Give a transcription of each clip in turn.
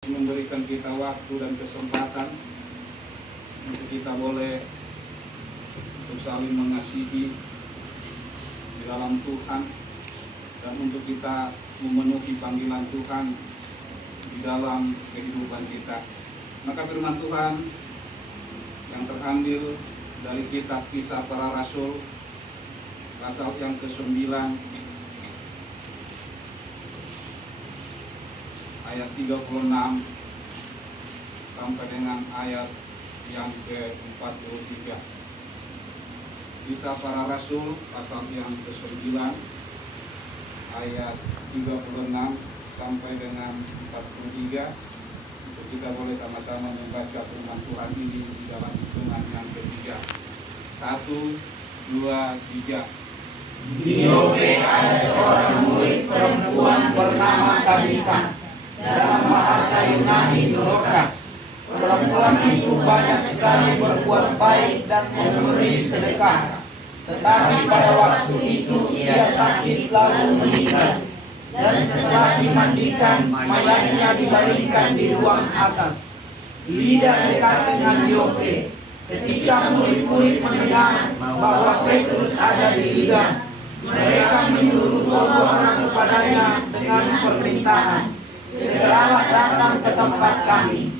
memberikan kita waktu dan kesempatan untuk kita boleh untuk saling mengasihi di dalam Tuhan dan untuk kita memenuhi panggilan Tuhan di dalam kehidupan kita. Maka firman Tuhan yang terambil dari kitab Kisah Para Rasul pasal yang ke-9 ayat 36 sampai dengan ayat yang ke-43. Kisah Para Rasul pasal yang ke-9 ayat 36 sampai dengan 43. Untuk kita boleh sama-sama membaca firman Tuhan ini di dalam hitungan yang ketiga. 1, 2, 3. Di Yope ada seorang murid perempuan bernama Tabita, dalam bahasa Yunani Dorcas. Perempuan itu banyak sekali berbuat baik dan memberi sedekah. Tetapi pada waktu itu ia sakit lalu meninggal. Dan setelah dimandikan, mayatnya dibaringkan di ruang atas, tidak dekat dengan Yope. Ketika murid-murid mendengar bahwa Petrus ada di Lida, mereka menyuruh 2 orang kepadanya dengan permintaan, "Segeralah datang ke tempat kami."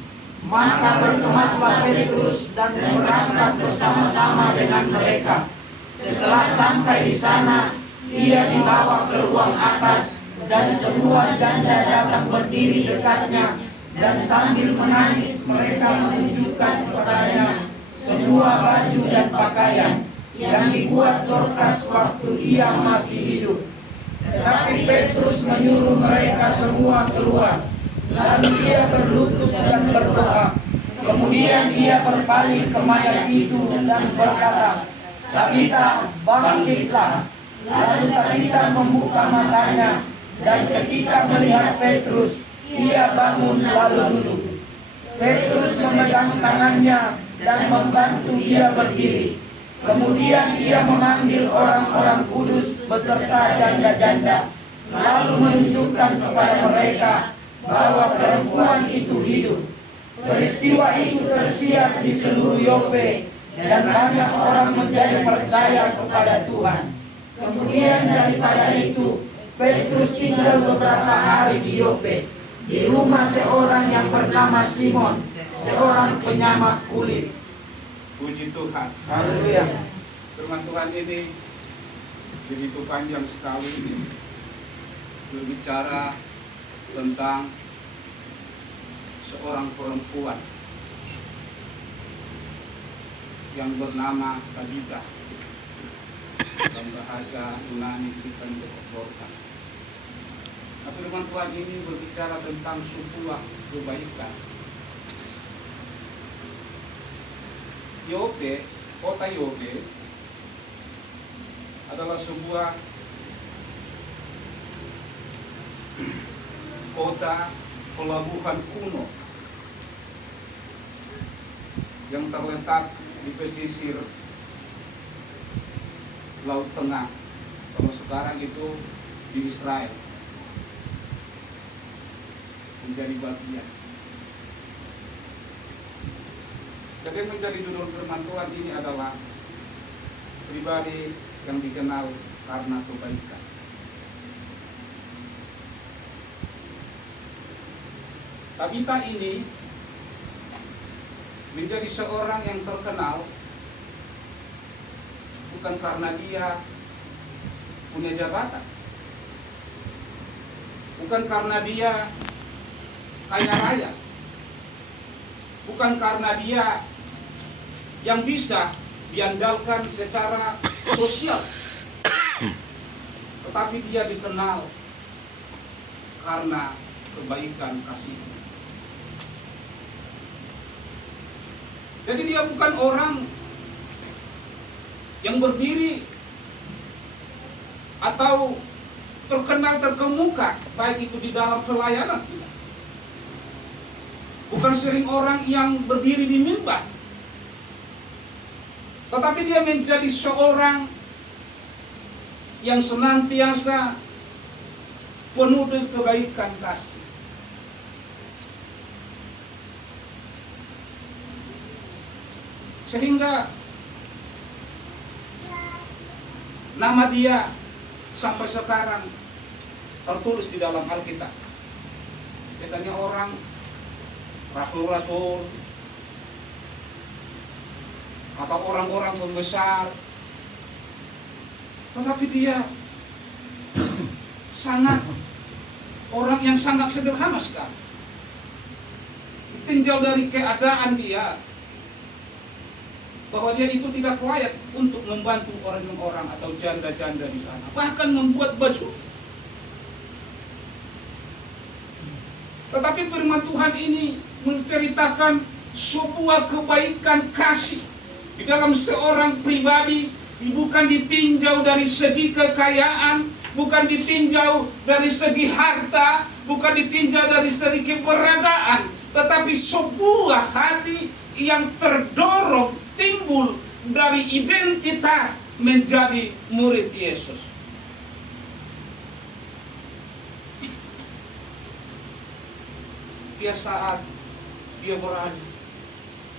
Maka berkemaslah Petrus dan berangkat bersama-sama dengan mereka. Setelah sampai di sana, ia dibawa ke ruang atas, dan semua janda datang berdiri dekatnya, dan sambil menangis mereka menunjukkan kepadanya semua baju dan pakaian yang dibuat Dorcas waktu ia masih hidup. Tetapi Petrus menyuruh mereka semua keluar. Lalu ia berlutut dan berdoa. Kemudian ia berpaling ke mayat itu dan berkata, "Tabita, bangkitlah." Lalu Tabita membuka matanya, dan ketika melihat Petrus, ia bangun lalu duduk. Petrus memegang tangannya dan membantu ia berdiri. Kemudian ia memanggil orang-orang kudus beserta janda-janda, lalu menunjukkan kepada mereka bahwa perempuan itu hidup. Peristiwa itu tersiar di seluruh Yope, dan banyak orang menjadi percaya kepada Tuhan. Kemudian daripada itu, Petrus tinggal beberapa hari di Yope, di rumah seorang yang bernama Simon, seorang penyamak kulit. Puji Tuhan. Haleluya. Firman Tuhan ini begitu panjang sekali, berbicara tentang seorang perempuan yang bernama Tabita. Dalam bahasa Yunani kita menyebut Dorcas. Nah, firman Tuhan ini berbicara tentang sebuah kebaikan. Yope, kota Yope adalah sebuah kota pelabuhan kuno yang terletak di pesisir Laut Tengah. Kalau sekarang itu di Israel, menjadi bagian. Jadi menjadi judul firman Tuhan ini adalah pribadi yang dikenal karena kebaikan. Tabita ini menjadi seorang yang terkenal bukan karena dia punya jabatan, bukan karena dia kaya raya, bukan karena dia yang bisa diandalkan secara sosial, tetapi dia dikenal karena kebaikan kasihnya. Jadi dia bukan orang yang berdiri atau terkenal terkemuka, baik itu di dalam pelayanan tidak. Bukan sering orang yang berdiri di mimbar, tetapi dia menjadi seorang yang senantiasa penuh dengan kebaikan kasih. Sehingga nama dia sampai sekarang tertulis di dalam Alkitab. Biasanya orang rasul-rasul atau orang-orang pembesar, tetapi dia sangat orang yang sangat sederhana sekali. Tinjau dari keadaan dia bahwa dia itu tidak layak untuk membantu orang-orang atau janda-janda di sana, bahkan membuat baju. Tetapi firman Tuhan ini menceritakan sebuah kebaikan kasih di dalam seorang pribadi, bukan ditinjau dari segi kekayaan, bukan ditinjau dari segi harta, bukan ditinjau dari segi keberadaan, tetapi sebuah hati yang terdorong timbul dari identitas menjadi murid Yesus. Dia saat dia berada,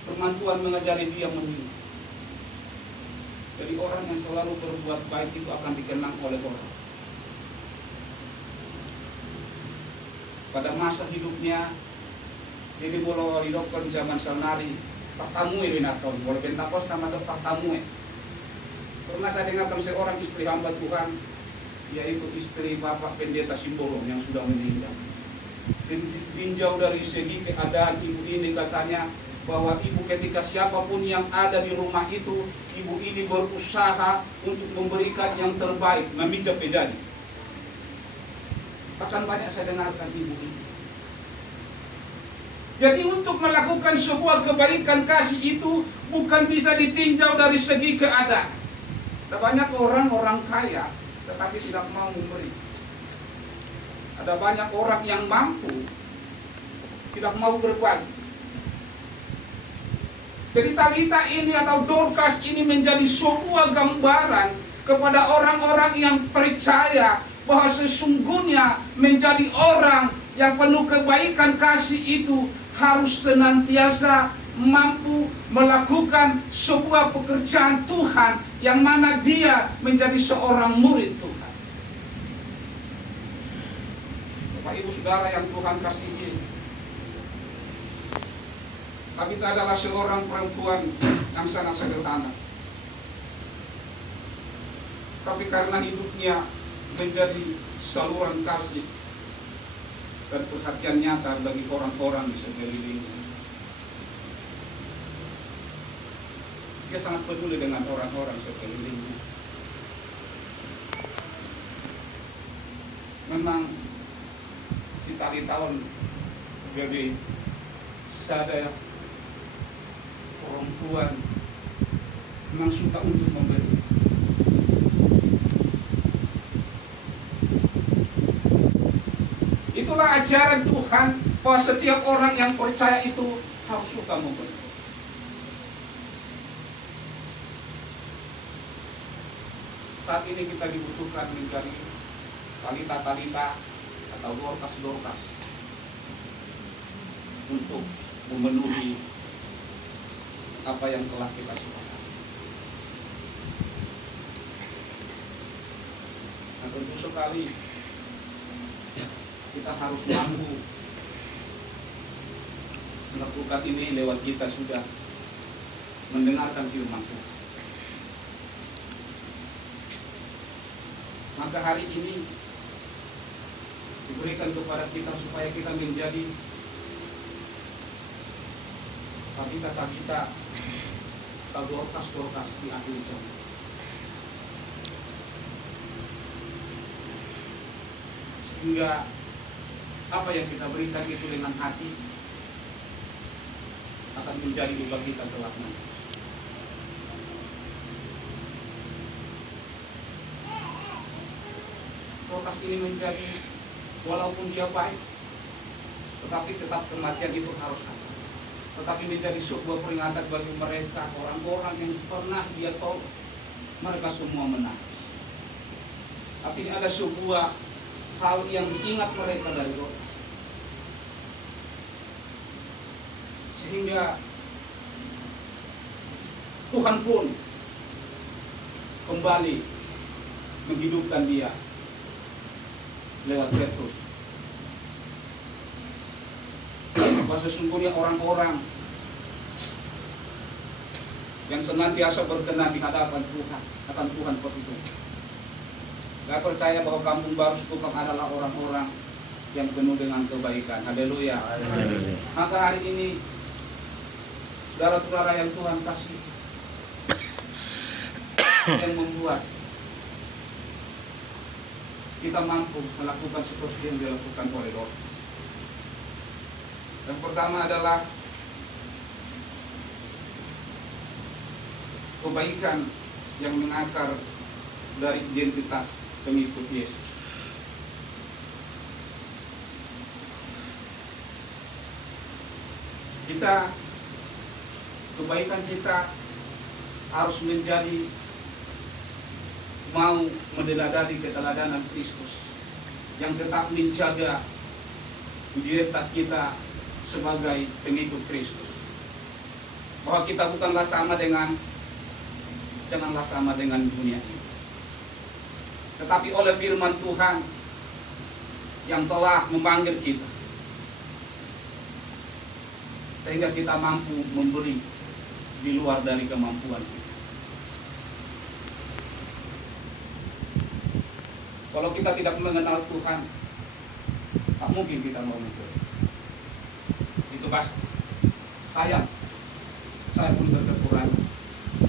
firman Tuhan mengajari dia meninggal. Jadi orang yang selalu berbuat baik itu akan dikenang oleh orang. Pada masa hidupnya, jadi boleh didokter zaman sanari, tatamue binatang, boleh pentakos nama tatamue. Pernah saya dengarkan seorang istri hamba Tuhan, yaitu istri Bapak Pendeta Simbolon yang sudah meninggal. Tinjau dari segi keadaan ibu ini, katanya bahwa ibu ketika siapapun yang ada di rumah itu, ibu ini berusaha untuk memberikan yang terbaik, memijak pejani. Akan banyak saya dengarkan ibu ini. Jadi untuk melakukan sebuah kebaikan kasih itu bukan bisa ditinjau dari segi keadaan. Ada banyak orang kaya tetapi tidak mau memberi. Ada banyak orang yang mampu tidak mau berbagi. Jadi Talita ini atau Dorcas ini menjadi sebuah gambaran kepada orang-orang yang percaya bahwa sesungguhnya menjadi orang yang penuh kebaikan kasih itu harus senantiasa mampu melakukan sebuah pekerjaan Tuhan yang mana dia menjadi seorang murid Tuhan. Bapak Ibu Saudara yang Tuhan kasihi, Tabita adalah seorang perempuan yang sangat sederhana. Tapi karena hidupnya menjadi saluran kasih dan perhatian nyata bagi orang-orang di sekelilingnya. Dia sangat peduli dengan orang-orang sekelilingnya. Memang kita di tahun jadi sadar perempuan memang suka untuk memberi. Itulah ajaran Tuhan bahwa setiap orang yang percaya itu harus suka memberi. Saat ini kita dibutuhkan menjadi talita-talita atau dorkas-dorkas untuk memenuhi apa yang telah kita sepakati. Nah, tentu sekali kita harus mampu melakukan ini lewat kita sudah mendengarkan firman Tuhan. Maka hari ini diberikan kepada kita supaya kita menjadi tabita-tabita atau dorkas-dorkas di akhir zaman. Sehingga apa yang kita berikan itu dengan hati akan menjadi ubah kita kelak nanti. Dorkas ini menjadi, walaupun dia baik, tetapi tetap kematian itu harus ada. Tetapi menjadi sebuah peringatan bagi mereka, orang-orang yang pernah dia tolong. Mereka semua menangis. Tapi ini ada sebuah hal yang diingat mereka dari Dorkas. Sehingga Tuhan pun kembali menghidupkan dia lewat Petrus. Bahwa sesungguhnya orang-orang yang senantiasa berkenan di hadapan Tuhan akan Tuhan perhitungkan. Saya percaya bahwa Kampung Baru Sekupang adalah orang-orang yang penuh dengan kebaikan. Haleluya. Maka hari ini saudara-saudara yang Tuhan kasih, yang membuat kita mampu melakukan seperti yang dilakukan oleh Dorcas. Yang pertama adalah kebaikan yang mengakar dari identitas pengikut Yesus. Kebaikan kita harus menjadi mau meneladani keteladanan Kristus yang tetap menjaga identitas kita sebagai pengikut Kristus. Bahwa kita janganlah sama dengan dunia ini. Tetapi oleh firman Tuhan yang telah memanggil kita, sehingga kita mampu memberi di luar dari kemampuan kita. Kalau kita tidak mengenal Tuhan, tak mungkin kita mau memberi. Itu pasti. Saya pun berkekurangan.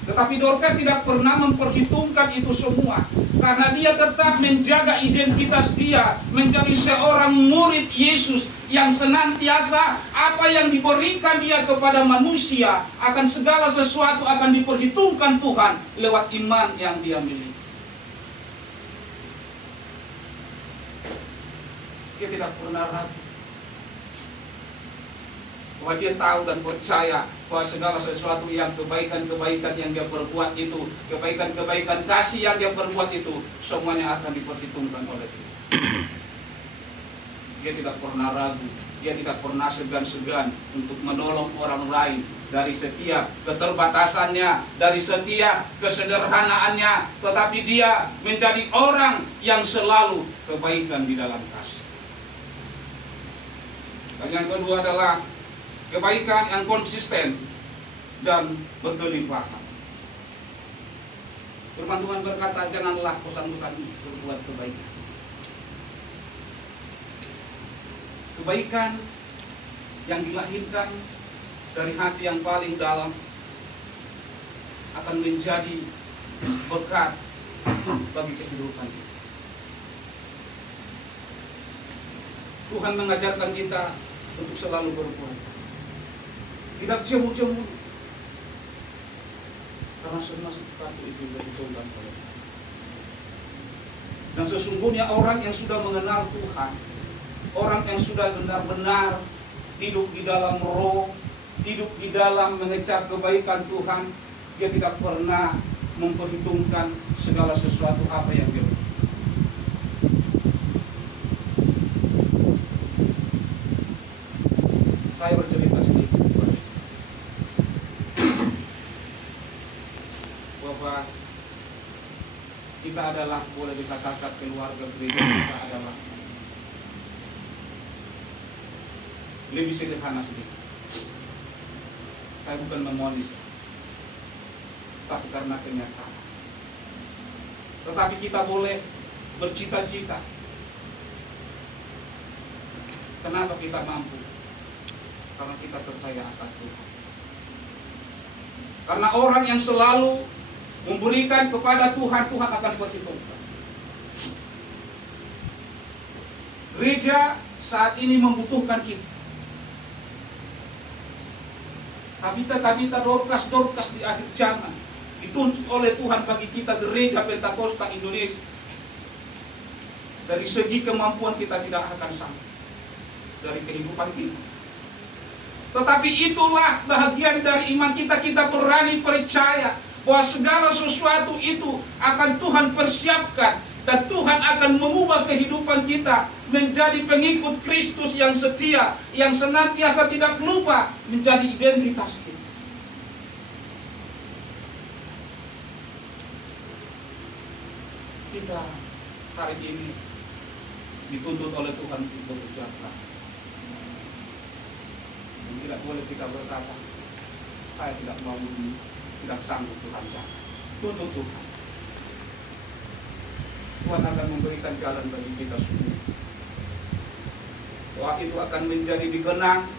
Tetapi Dorcas tidak pernah memperhitungkan itu semua, karena dia tetap menjaga identitas dia menjadi seorang murid Yesus yang senantiasa apa yang diberikan dia kepada manusia, akan segala sesuatu akan diperhitungkan Tuhan lewat iman yang dia miliki. Dia tidak pernah ragu, bahwa dia tahu dan percaya bahwa segala sesuatu yang kebaikan-kebaikan yang dia perbuat itu, kebaikan-kebaikan kasih yang dia perbuat itu, semuanya akan diperhitungkan oleh dia. Dia tidak pernah ragu, dia tidak pernah segan-segan untuk menolong orang lain dari setiap keterbatasannya, dari setiap kesederhanaannya, tetapi dia menjadi orang yang selalu kebaikan di dalam kasih. Dan yang kedua adalah kebaikan yang konsisten dan berkelimpahan. Firman Tuhan berkata, janganlah bosan-bosan berbuat kebaikan. Kebaikan yang dilahirkan dari hati yang paling dalam akan menjadi berkat bagi kehidupan kita. Tuhan mengajarkan kita untuk selalu berbuat, tidak cemu-cemu, karena semua sesuatu itu diperhitungkan oleh Tuhan. Dan sesungguhnya orang yang sudah mengenal Tuhan, orang yang sudah benar-benar hidup di dalam roh, hidup di dalam mengecap kebaikan Tuhan, dia tidak pernah memperhitungkan segala sesuatu apa yang dia lakukan. Saya bercerita sedikit bahwa kita adalah, boleh dikatakan keluarga gereja kita adalah lebih sederhana sedikit. Saya bukan memonis, tapi karena kenyataan. Tetapi kita boleh bercita-cita. Kenapa kita mampu? Karena kita percaya akan Tuhan. Karena orang yang selalu memberikan kepada Tuhan, Tuhan akan perhitungkan. Gereja saat ini membutuhkan kita. Tabita Dorcas di akhir zaman dituntut oleh Tuhan bagi kita gereja Pentakosta Indonesia. Dari segi kemampuan kita tidak akan sama dari kehidupan kita. Tetapi itulah bahagian dari iman kita. Kita berani percaya bahwa segala sesuatu itu akan Tuhan persiapkan, dan Tuhan akan mengubah kehidupan kita menjadi pengikut Kristus yang setia, yang senantiasa tidak lupa menjadi identitas kita. kita hari ini dituntut oleh Tuhan untuk bekerja keras. Dan tidak boleh kita berkata, saya tidak mau ini, tidak sanggup Tuhan saya. Tuntut Tuhan. Tuhan akan memberikan jalan bagi kita semua. Doa itu akan menjadi dikenang.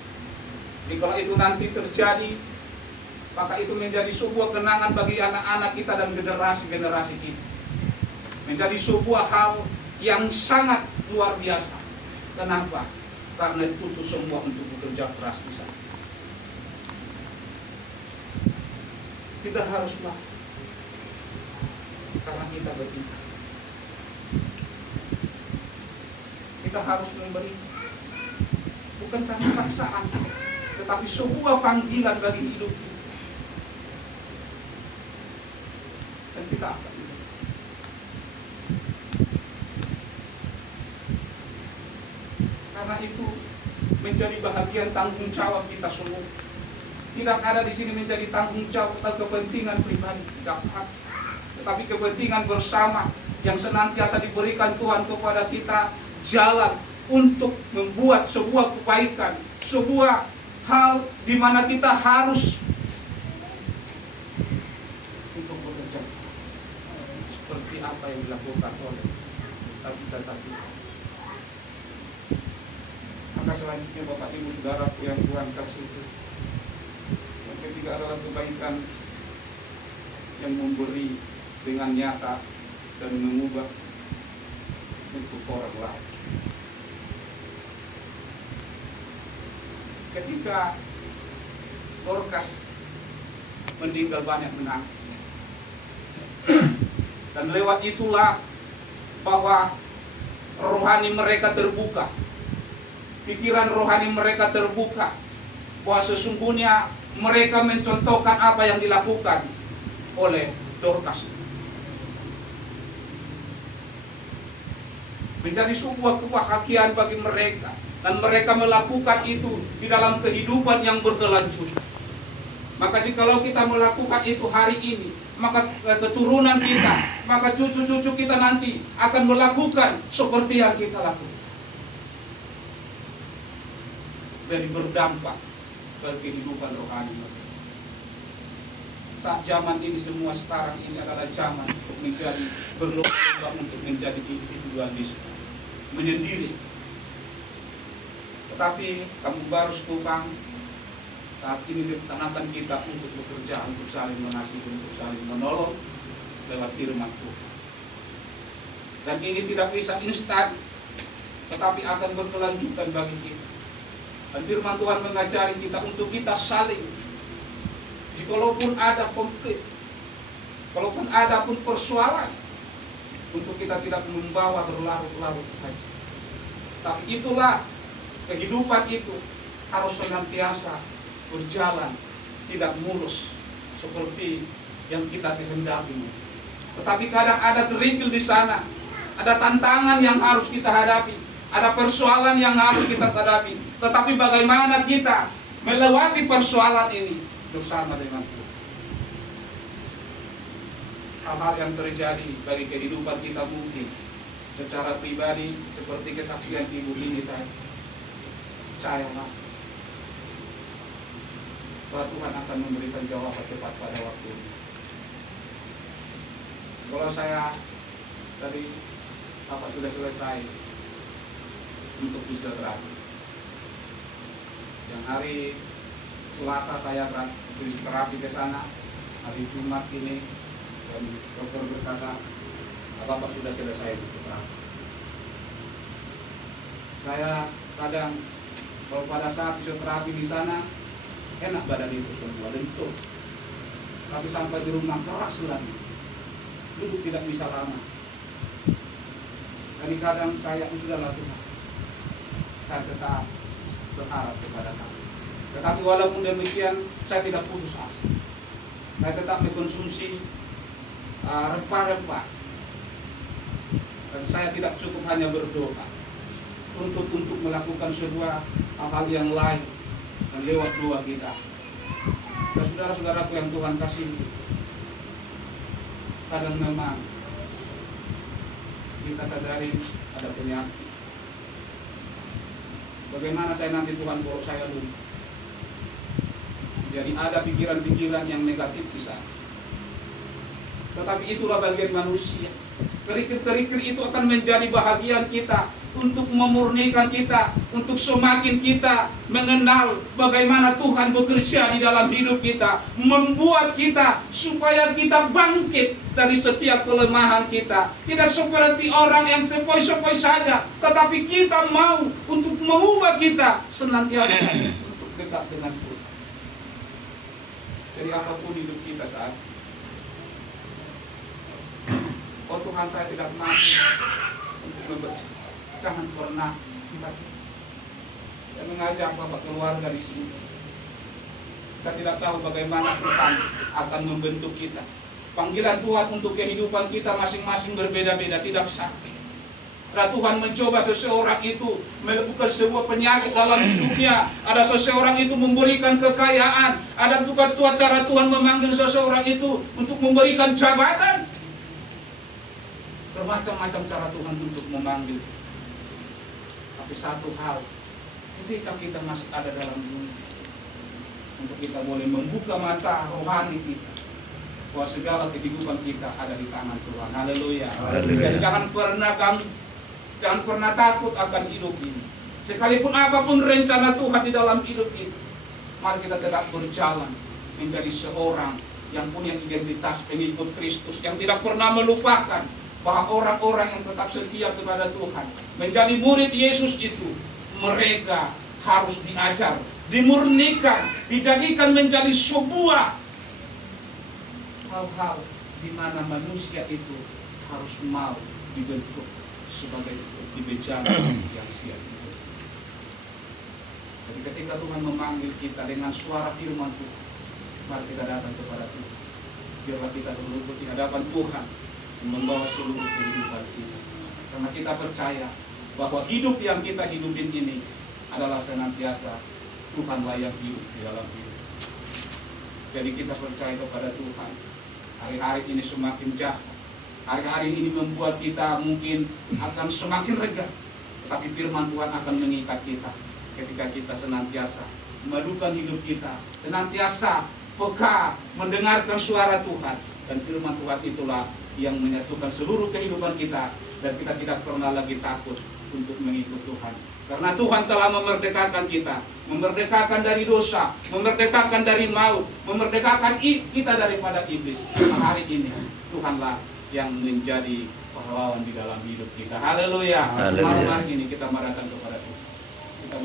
Jika itu nanti terjadi, maka itu menjadi sebuah kenangan bagi anak-anak kita dan generasi-generasi kita. Menjadi sebuah hal yang sangat luar biasa. Kenapa? Karena dituntut semua untuk bekerja keras di sana. Kita haruslah, karena kita beriman, kita harus memberi, bukan karena paksaan, tetapi sebuah panggilan bagi hidup kita. Dan kita akan karena itu menjadi bahagian tanggung jawab kita semua. Tidak ada di sini menjadi tanggung jawab atau kepentingan pribadi, tidak ada. Tetapi kepentingan bersama yang senantiasa diberikan Tuhan kepada kita, jalan untuk membuat sebuah kebaikan, sebuah hal di mana kita harus untuk bekerja seperti apa yang dilakukan oleh tadi. Maka selanjutnya Bapak Ibu Saudara yang Tuhan kasih, yang ketiga adalah kebaikan yang memberi dengan nyata dan mengubah untuk orang lain. Ketika Dorcas meninggal banyak menangis, dan lewat itulah bahwa rohani mereka terbuka, pikiran rohani mereka terbuka, bahwa sesungguhnya mereka mencontohkan apa yang dilakukan oleh Dorcas. Menjadi sebuah kebahagiaan bagi mereka, dan mereka melakukan itu di dalam kehidupan yang berkelanjutan. Maka jikalau kita melakukan itu hari ini, maka keturunan kita, maka cucu-cucu kita nanti akan melakukan seperti yang kita lakukan. Jadi berdampak ke kehidupan rohani mereka. Saat zaman ini semua sekarang ini adalah zaman untuk menjadi berlomba untuk menjadi individualis, menyendiri. Tetapi kamu baru setupang saat ini ditanakan kita untuk bekerja, untuk saling mengasihi, untuk saling menolong lewat firman Tuhan. Dan ini tidak bisa instan, tetapi akan berkelanjutan bagi kita. Dan firman Tuhan mengajari kita untuk kita saling, jikalaupun ada konflik, kalaupun ada pun persoalan, untuk kita tidak membawa berlarut-larut saja. Tapi itulah kehidupan itu harus senantiasa berjalan, tidak mulus seperti yang kita kehendaki. Tetapi kadang ada kerikil di sana, ada tantangan yang harus kita hadapi, ada persoalan yang harus kita hadapi. Tetapi bagaimana kita melewati persoalan ini bersama dengan Tuhan. Hal-hal yang terjadi bagi kehidupan kita mungkin secara pribadi seperti kesaksian ibu ini tadi, percayalah bahwa Tuhan akan memberikan jawaban tepat pada waktu ini. Kalau saya tadi sudah selesai untuk fisioterapi, yang hari Selasa saya terapi ke sana, hari Jumat ini, dan dokter berkata, Bapak sudah selesai terapi. Saya kadang kalau pada saat fisioterapi di sana enak badan itu semua, lentur. Tapi sampai di rumah keras lagi, duduk tidak bisa lama. Kadang saya sudah lakukan, saya tetap berharap kepada Tuhan. Tetapi walaupun demikian, saya tidak putus asa. Saya tetap mengkonsumsi rempah-rempah, dan saya tidak cukup hanya berdoa untuk melakukan sebuah hal yang lain dan lewat doa kita. Dan saudara-saudaraku yang Tuhan kasih, kadang memang kita sadari ada penyakit. Bagaimana saya nanti Tuhan bawa saya dulu? Jadi ada pikiran-pikiran yang negatif di sana. Tetapi itulah bagian manusia. Kerikil-kerikil itu akan menjadi bahagian kita untuk memurnikan kita, untuk semakin kita mengenal bagaimana Tuhan bekerja di dalam hidup kita, membuat kita supaya kita bangkit dari setiap kelemahan kita. Tidak seperti orang yang sepoi-sepoi saja, tetapi kita mau untuk mengubah kita senantiasa untuk dekat dengan Tuhan. Jadi apapun hidup kita saat oh Tuhan, saya tidak mampu untuk membaca. Jangan pernah kita mengajak bapak keluarga di sini. Kita tidak tahu bagaimana Tuhan akan membentuk kita. Panggilan Tuhan untuk kehidupan kita masing-masing berbeda-beda, tidak sama. Karena Tuhan mencoba seseorang itu melakukan sebuah penyakit dalam hidupnya. Ada seseorang itu memberikan kekayaan. Ada juga cara Tuhan memanggil seseorang itu untuk memberikan jabatan. Bermacam-macam cara Tuhan untuk memanggil. Tapi satu hal, ketika kita masih ada dalam dunia, untuk kita boleh membuka mata rohani kita, bahwa segala kehidupan kita ada di tangan Tuhan. Haleluya. Dan jangan pernah takut akan hidup ini. Sekalipun apapun rencana Tuhan di dalam hidup ini, mari kita tetap berjalan menjadi seorang yang punya identitas pengikut Kristus, yang tidak pernah melupakan bahwa orang-orang yang tetap setia kepada Tuhan, menjadi murid Yesus itu, mereka harus diajar, dimurnikan, dijadikan menjadi sebuah hal-hal di mana manusia itu harus mau dibentuk sebagai bejana yang siap. Jadi ketika Tuhan memanggil kita dengan suara firman Tuhan, mari kita datang kepada Tuhan. Biarlah kita berlutut di hadapan Tuhan, membawa seluruh kehidupan kita. Karena kita percaya bahwa hidup yang kita hidupin ini adalah senantiasa Tuhanlah yang hidup di dalam hidup. Jadi kita percaya kepada Tuhan. Hari-hari ini semakin jahat. Hari-hari ini membuat kita mungkin akan semakin rega. Tetapi firman Tuhan akan mengikat kita ketika kita senantiasa memadukan hidup kita, senantiasa peka mendengarkan suara Tuhan. Dan firman Tuhan itulah yang menyatukan seluruh kehidupan kita, dan kita tidak pernah lagi takut untuk mengikut Tuhan. Karena Tuhan telah memerdekakan kita, memerdekakan dari dosa, memerdekakan dari maut, memerdekakan kita daripada iblis. Nah, hari ini Tuhanlah yang menjadi pahlawan di dalam hidup kita. Haleluya. Malam hari ini kita marahkan kepada Tuhan. Kita